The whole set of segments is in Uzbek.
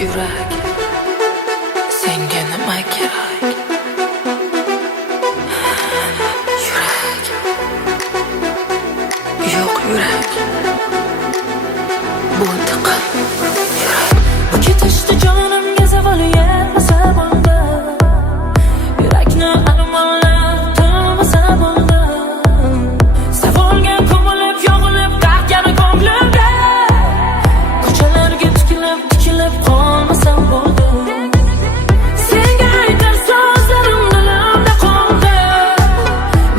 Yurak, senga nima kerak? Yurak, yo'q yurak, bo'ldi qil. Yurak, bu ketishda jonimga zaval yetmasa bo'ldi. Yurakni armonlar to'lmasa bo'ldi. Savolga ko'milib, yog'ilib, qahgani ko'nglimga. Ko'chalarga tikilib qolmasam bo'ldi. Senga aytar so'zlarim dilimda qoldi.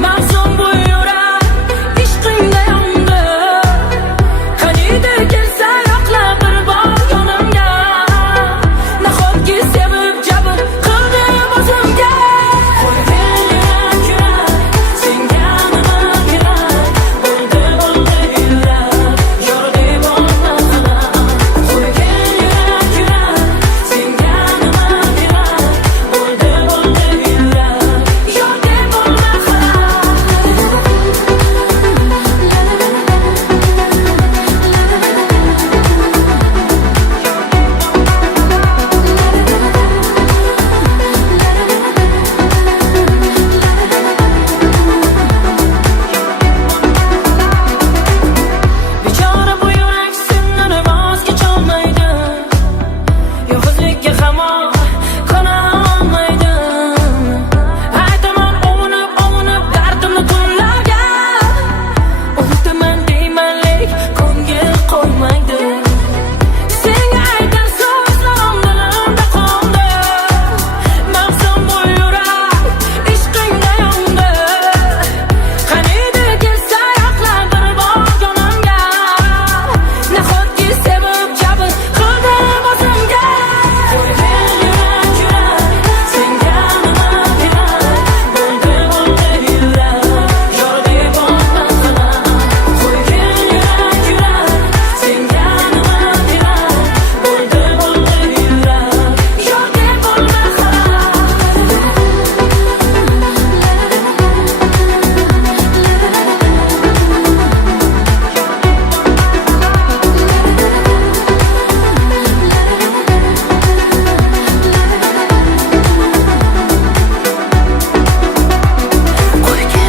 Mavzum bu yurak, ishqingda yondi. Qaniydi kelsa yo'qlab bir bor yonimga. Nahotki sevib jabr qildim o'zimga. Qo'ygan yurak, senga nima kerak? Bo'ldi yurak, yordi bo'lma qanaq. Qo'ygan yurak, senga nima kerak? Bo'ldi yurak, yordi bo'lma Bechora bu yurak sendan vazga cholmaydi. Yolg'izlikka hamon qona olmaydi. Aytaman ovunib dardimni tunlarga. Unutaman deyman lek ko'ngil qo'ymaydi. Senga aytar so'zlarim dilimda qoldi. Mavzum bu yurak, ishqingda yondi. Qaniydi kelsa yo'qlab bir bor yonimga. Nahotki sevib jabr qildim o'zimga. Qo'ygan yurak, senga nima kerak? Bo'ldi yurak, yordi bo'lma qanaq. Qo'ygan yurak, senga nima kerak? Bo'ldi yurak, yordi bo'lma Qo'ygan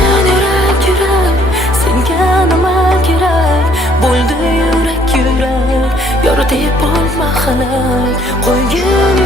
yurak, senga nima kerak? Bo'ldi yurak, yordi bo'lma xalak. Qo'ygan